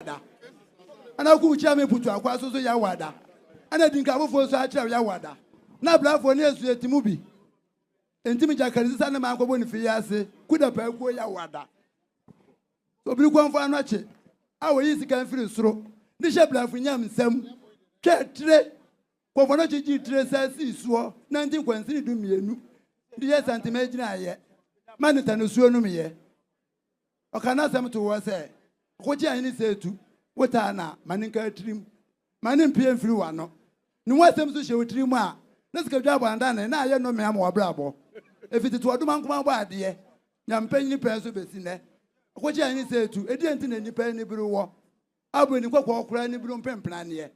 ana ku chia me putu akwa so ya wada ana dinka bofo so a chia ya wada na brafo ne esu etimu bi entimi jakari sisa ne manko boni fi yase kuda pa ekuo ya wada so bi kwanfo anu ache awo yi sika mfiri soro ni she brafo nyam nsam ketre kwanfo no chiji tre sasi suo 19 kwansiri du mienu di ye santima gina aye manita no suo no miye okana sam to wo se koji ani se etu wota na maninka trim manin pie mfiri wano ni wasem so hye wotrim a na sika dwa banda na aye no me am wo brabo efiti to oduma nkoma ba ade nyampanyi pe so besi ne koji ani se etu edi enti na nipa ni biri wo abo ni kwakwa okura ni biri mpempena ne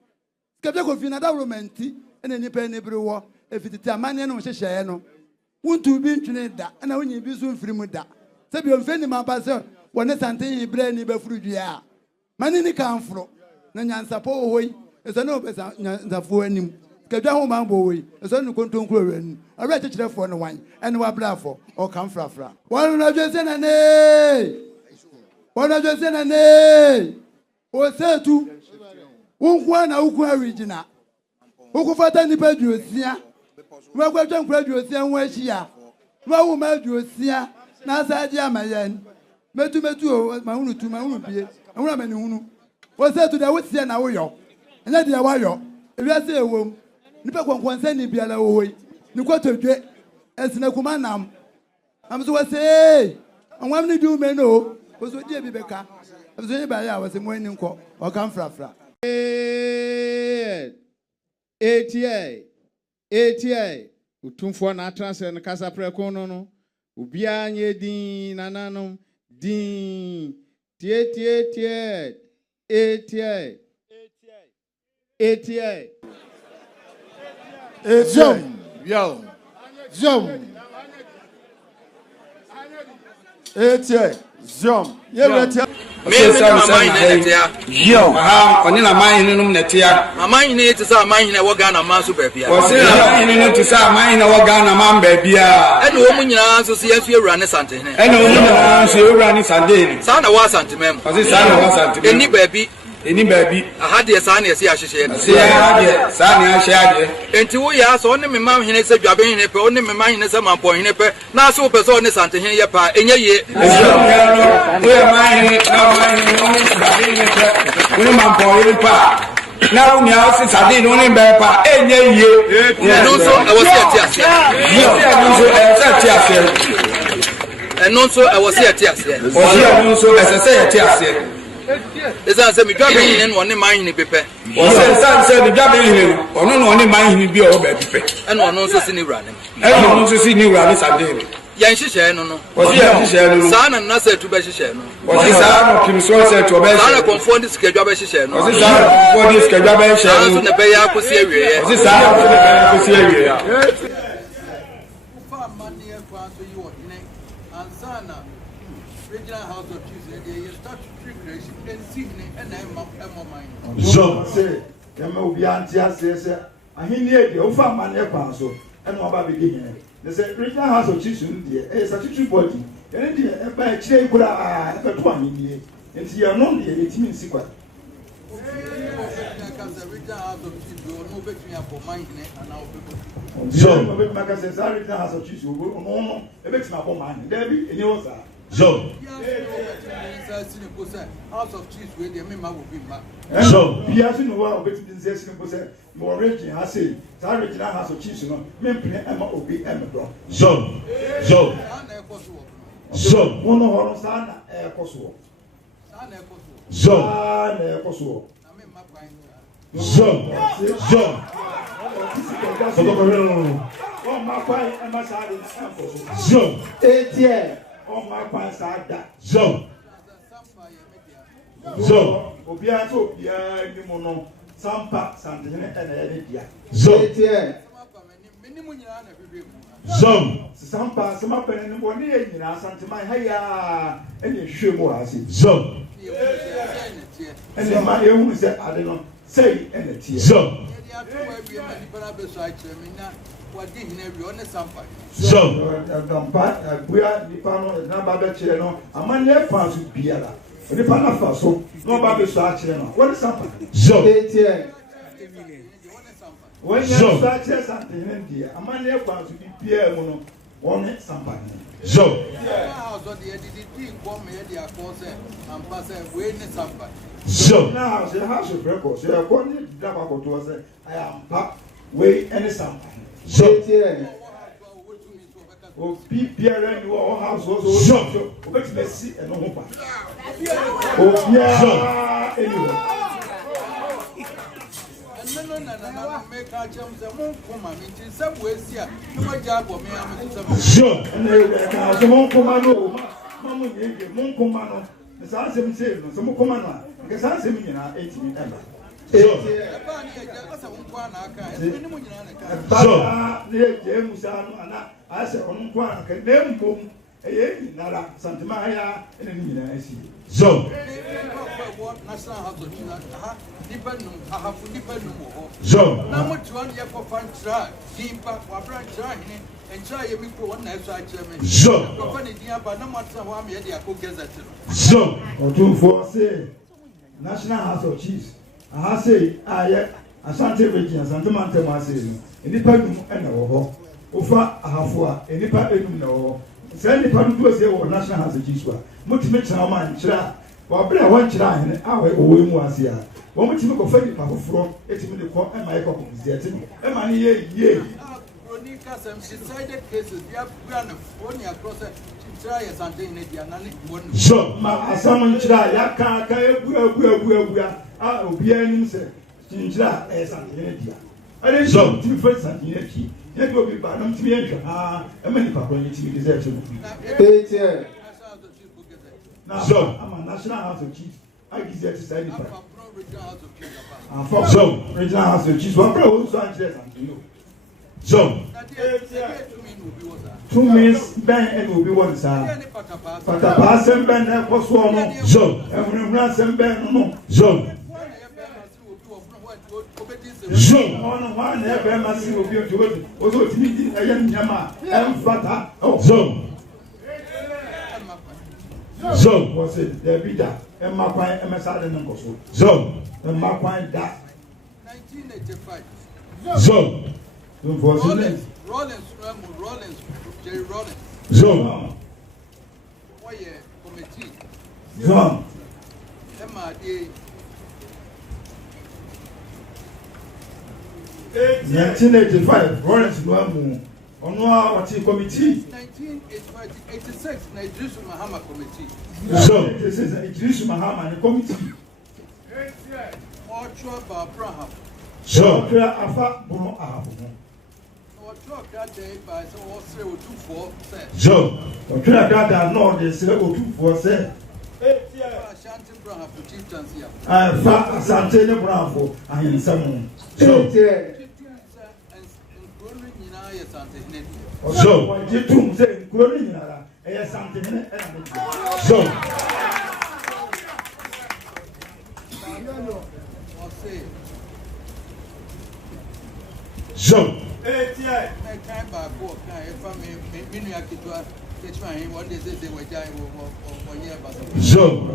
sika bia kofi na development ene nipa ni biri wo efiti ti amane no hye no wuntu bi ntwene da na wonyi bi so mfiri mu da se bi omfeni ma ba se wone santen ibre ni bafuru dua mani ni kanfro na nyansapo hoyi eso no besa nyansafo anim kadwa ho man bo hoyi eso no kontonkuro wani awe chechirefo no wan ene wa brafo o kanfrafra wonu na dwese na ne o setu unkwa na ukwu original ukufata ni peduosia wa gwatwa nkura duosia ho ahia wa wo ma duosia na saji amayen metu ma hunu bie ehuna mani hunu wo se to da wo sie na wo yo enya dia wa yo ewiase ewom nipa kwankwanse ni bia la wo hoyi ni kwatodwe esina kuma nam amso wo se onwam ni du me no wo so die bi beka amso ni ba ya wo se mo ani nko o kan frafra ATA utumfo na transfer na kasa preko no ubia nye din nananom din tie ATA Zoom ATA zoom me mama ine netia yo oni na man num netia mama ine ti sa man ine wo Ghana man so baabia o se na ine ti sa man ine wo Ghana man baabia ene wo mu nyina so se yasu ewura ne sante ne ene wo mu nyina so ewura ne sante ne sa na wa sante mem o se sa na wa sante eni baabi ahade sa na yesi ahyehye ne se ahade sa na ahyehye enti wo ya so ne mema hene se dwabe hene pe oni mema hene se mampo hene pe na so pe so ne sante hene ye pa enye ye wo ya ma hene na ma hene no ne dwabe hene pe oni mampo hene pa na wo mi a se sade no ne be pa enye ye no so e wo se ati ase no so e se ati ase no so e wo se ati ase o no so e se ati ase esa se mi dwabe hine no ne man hine pepe o se mi dwabe hine ono no ne man hine bi o ba pepe eno ono so si ni wura ne eno ono so si ni wura ne sade ne yan hihye no no o se yan hihye no sa na se tu ba hihye no o se sa no kim so se tu ba hihye sa na confond this kedwa ba hihye no o se sa confond this kedwa ba hihye no so ne be ya akosi awie o se sa ne be ya akosi awie ya fa mani e kwa so yi wo hine ansana regional house of chiefs you start preparation and see and Zoom say kema obi anti ase se ahini e de o fa mani e kwa so ene oba be gihine they say regional house of chiefs ndie e statutory body ene de e ba kire ikura a e to ahini enti ye no de e timi nsi kwa Zoom obi maka say regional house of chiefs obo no e be tima bo man there be eni o sa Zoom house of chiefs where the member will be back. So, Piasu no wa obeti dinse no say mo region ha say that regional house of chiefs no me pene e ma obi e me do. Zoom mo no ho no sa na e koso. Zoom na e koso. Zoom oh my pai e ma sa de koso. Zoom etie oh my pai sa da. Zoom obia so obia ni mo no sampa santene ene ye dia etie menimu nyina na bibem sampa sama pene ni bo ne ye nyina santema haya ene hwemu ase ene ma ehunu se ade no sei ene tie dampa buya ni pa no na ba be kire no amane fa so biara The Panafa so no Baby Starch. What is something? So 88. When you start something in India, a man there to be Pierre Mono, one something. So so now the House of Records, they are going to Dabaco to us. I am back way any something. so 88. Oh, Pierre and your house was so let's see and no one. Oh, yeah, anyway. so And they won't command. Mamma, Mon Commano, the Sansom said, some command, the Sansom in 18 ever. James I said, on one can name boom, a Nara, Santa Maria, and then I see. so so Now, much one year for fun try, deep back, or branch and try a big one night side German. so But no matter how many I could get that. so Or 2 say, National House of Chiefs. I say, I Asante region, Santa Manta Marseille, in the Padum and over. Ufa Ahafua, in the Padum no. Send the Padum to say, or National House of Chiefs. Motivate our mind, Chra, or Bra one Chra, and our own was here. One which you go find it from, it's in the court and my copy is there. And my ye. Ronica, some decided cases, we have run a phone across a try as something in it. so Ma someone Chra, Yaka, Obianim said, Chinchilla, as Antia. I didn't show 2 first Antia. Yet will be bad to me. And many people need to be deserted. 88. Now, So. I'm a National House of Chiefs. I give that to say, I'm So. from Regional House of Chiefs. One pro, so I'm just to you. so 2 minutes, Ben, and will be one side. But the person Ben, that was one. so And when you run some Ben, no. so so One ever must be able to also to meet a young Yama and Fata. Oh, so so was it the Bida and Mapai and Masada and Koso. so And Mapai that. 1985. so Don't force Rollins, Jerry Rollins. so Why committee? John. MRD. 1985, Lawrence Luamu. On our committee. 1986, Idris Mahama committee. So, this is Idris Mahama and the committee. Ochoa Abraham. so Afa Bono Ahabu. Ochoa that day by so all 324 said. so Otra Gada, no, they say, oh, 2 said. Shanti Braham for chieftaincy. I fa Asante Bravo, I am someone. 88. So, you two say, Glory, and something. so so so I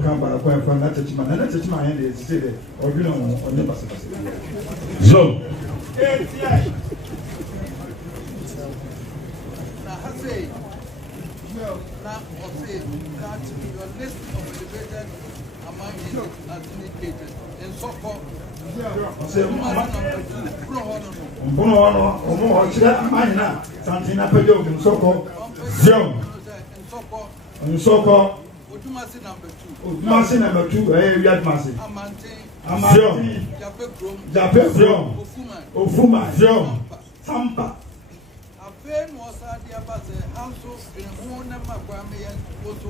come back from that man, and that's my hand is said, or you know, or never so Now, that your list of elevated among has indicated in so-called Bono, China, something up a so-called Zion, and so-called Otumasi number 2. Massy number 2, Yad Massy. Amante, Jape Zion, Ofuma, Zion, Tampa. Affair was at the Abbas, household in a home of Maguame and also a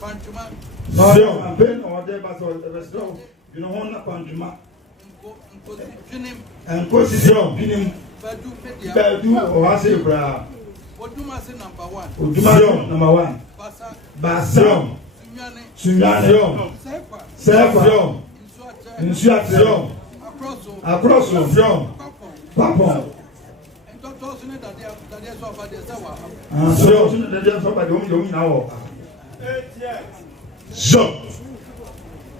Panchuma, Zion, and Ben or Debas or the restaurant, you know, one Panchuma, and Position, Pinim, Badu, or Hasebra. Otumasi number 1. Odumayon, number 1. Basion, Sunyanion, Sefion, Insuation, across the Fion, Papon, and so that there's somebody whom you know. so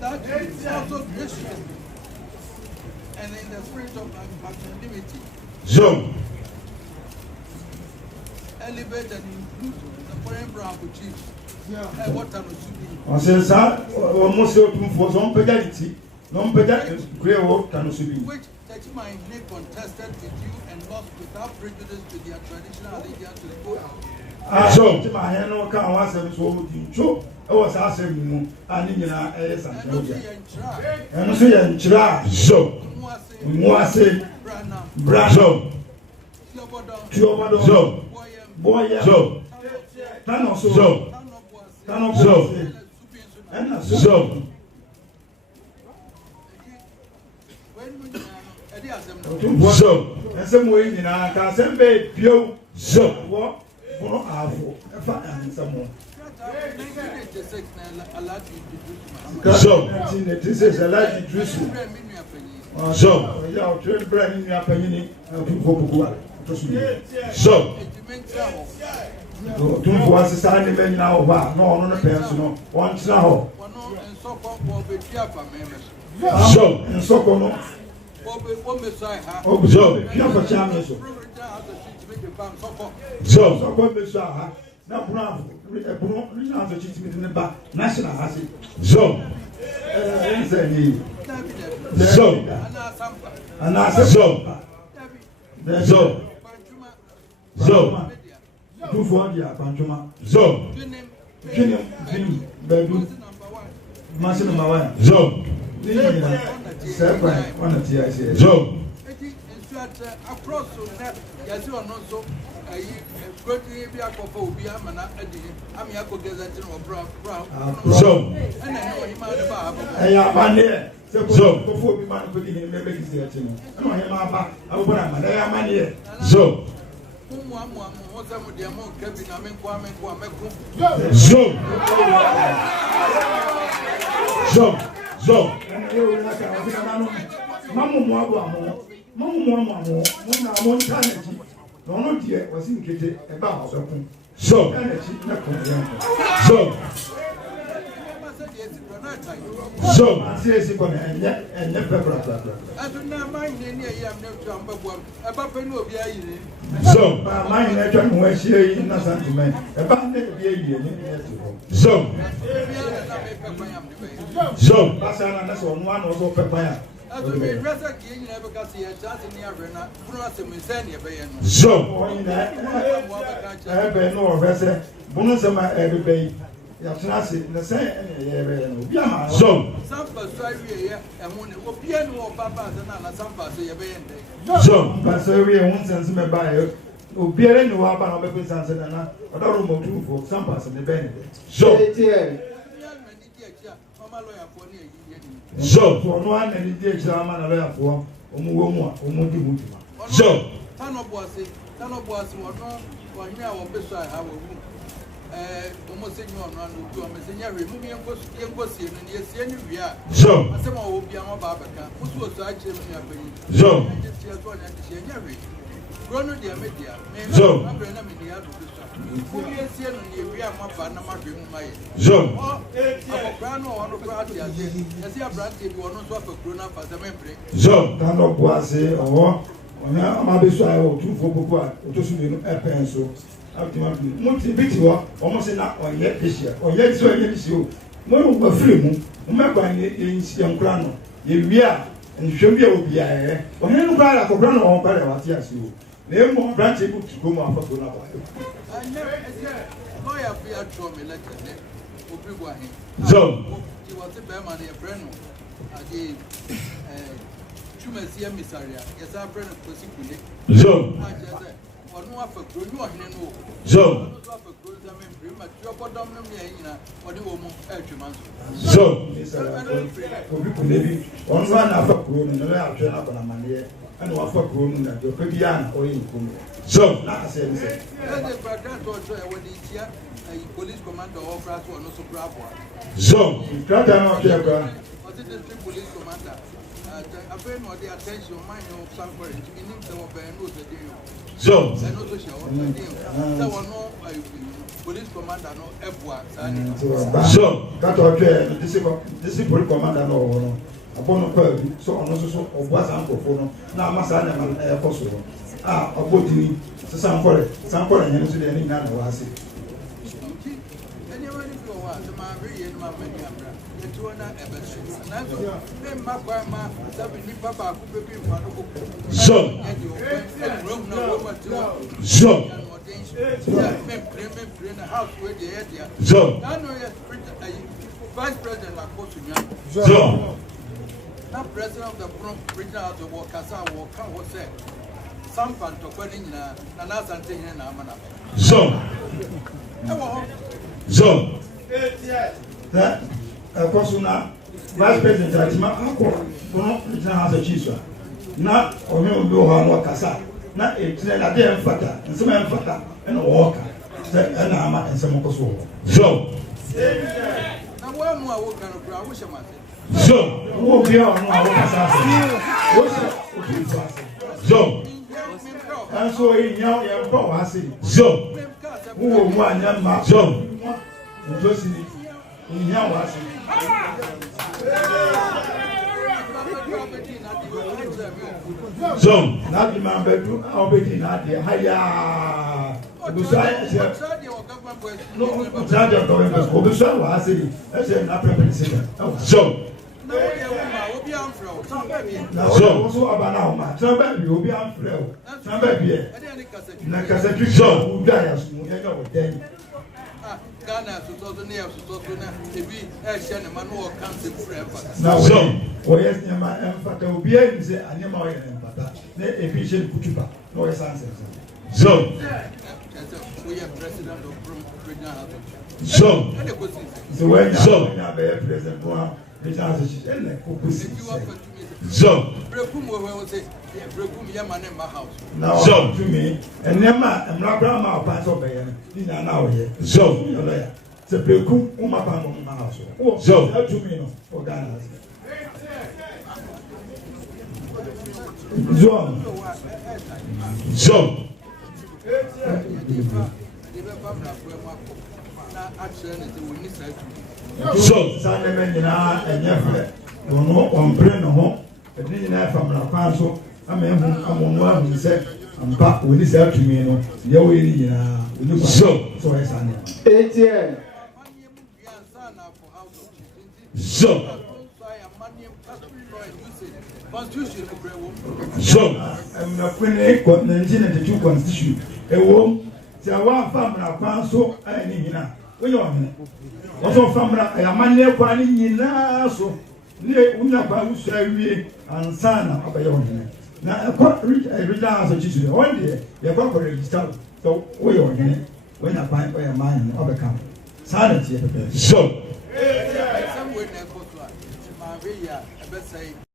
that is also gracious and in the spirit of magnanimity. Zone. Elevate and include the foreign bravo chiefs. And what are the On says that almost open for some pedanity, non pedant, grey work can also be. Which that you might make contested with you and lost without prejudice to their traditional allegiance to the court. So, my hand no can was a so show. I was asking and in your eyes and so you're try. So, more say, Brazo, Tiobodo, boy, so, Tano, so, Tano, so, and so. So, and some way in our castle, Pio, so, what? For Avo, if I am someone. So, 1986 allowed you to so, you are trained brand in your opinion of people. So, two was a sign event now, no, on a person, once now. So, and so, so, you have a chance. So, what we saw, now Brown, regional achievement in the back, national has it. So, so, and I said, so, two for the Pantuma, so, baby, Master Mawa, so, one of the ICS, so. Across yes, you are not so. I got to be a couple of Biamana, I'm Yako Gazette or Brown. So, and I know him out of I am here. So, before we might put in the baby, I know him about our brand, I am here. So, so, Mamma, no, dear, was in Kitty about something. So, so, I say, and never. I do not mind any about so, my natural when she is not something about the so, that's one was open by. So, so, for no one any day, German aware for Umuoma, Umudu. So, Tanoboasi, or no, one year or beside our room. Almost senior on to a messenger, removing and was in the year. So, some will be a barbaca, which was actually a penny. So, Grono de Media, so, I'm going to be the other. So, so, Tano Boise or Mabisha or two for Bukwa, to swim a pencil. Ultimately, multi-video almost enough or yet this year, or yet so you. One of free, remember in young Grano, if we are, and should be a or any brother for Grano or Parawas, you. They more branch able to go more for Guna. I never lawyer be a trouble letter. So, he was a bear money, a friend. I gave Chumasia Missaria. Yes, our friend of Cosiculi. So, I just said, or no, for good, no, so, so, one after grown and turn up on a money. And what for grown at your Fabian or in so, like I said, police commander or brass or no so bravo. So, got out there, was it the police commander? I pay more the attention, mind of some for it, meaning some of the news. So, I know the show, there were no police commander no ebua so that okay this police commander no abono kwa bi so ono so obua sankofo no na amasa na koso ah obodini so sankore yen so de ni na na wa ase anyone if you want to my very my many abra etu na ebesu na so me makwa ma sabi ni papa ku pepi mfa no ko so so Vice President Lakosunya. So. Now President of the Regional House of Wakasa Waka was said. Some fan to calling na something in Amana. So. So. That Kosuna Vice President Atima Ako Regional House of Chiswa. Na Omo do Wakasa. Na etina na dey mfata nsema mfata na woka se na ama nsema koso so na wo mu awo kan kura wo shemate so wo bia onu awo kasa wo so anso yinya ye mpa wa ase so wo mu anya ma so njo si yinya wa ase so na di man bedu obedi na di haya obusa se no obusa de government obusa wa ase ese na president so so so abana o ma tamba bi obi amfre o tamba bi na kasa tu so u da ya so ya ga o den Ghana so near so na ebi share na man wo cancel forever na so o yes ni ma emfata obi a say anyama o ye empata na ebi she kutuba no yes answer so we are president of Regional House so when so na be president for Regional House and like kukusi so brekum we say brekum ya man in my house now so to me and nema emrabra ma pa so be ni na na o ye so lawyer se brekum o ma pa mo ma house so to me no for Ghana so so sane men nyina enyefe no ombre no ho edin nyina famra kwa so amehu amonu ahu se ampa oni se atumi no ye we ni nyina oni so e sane ATM so so na kwene ko 1992 constitution ewo ti awa famra kwa so ani nyina we yo hene also famra ayamane kwa ni nyina so ne unya ba usawie ansana abaye hone na ko Regional House of Chiefs one day ye ko register so we yo hene when na ban by man obeka sanity so some way na ko to ma be ya ebe say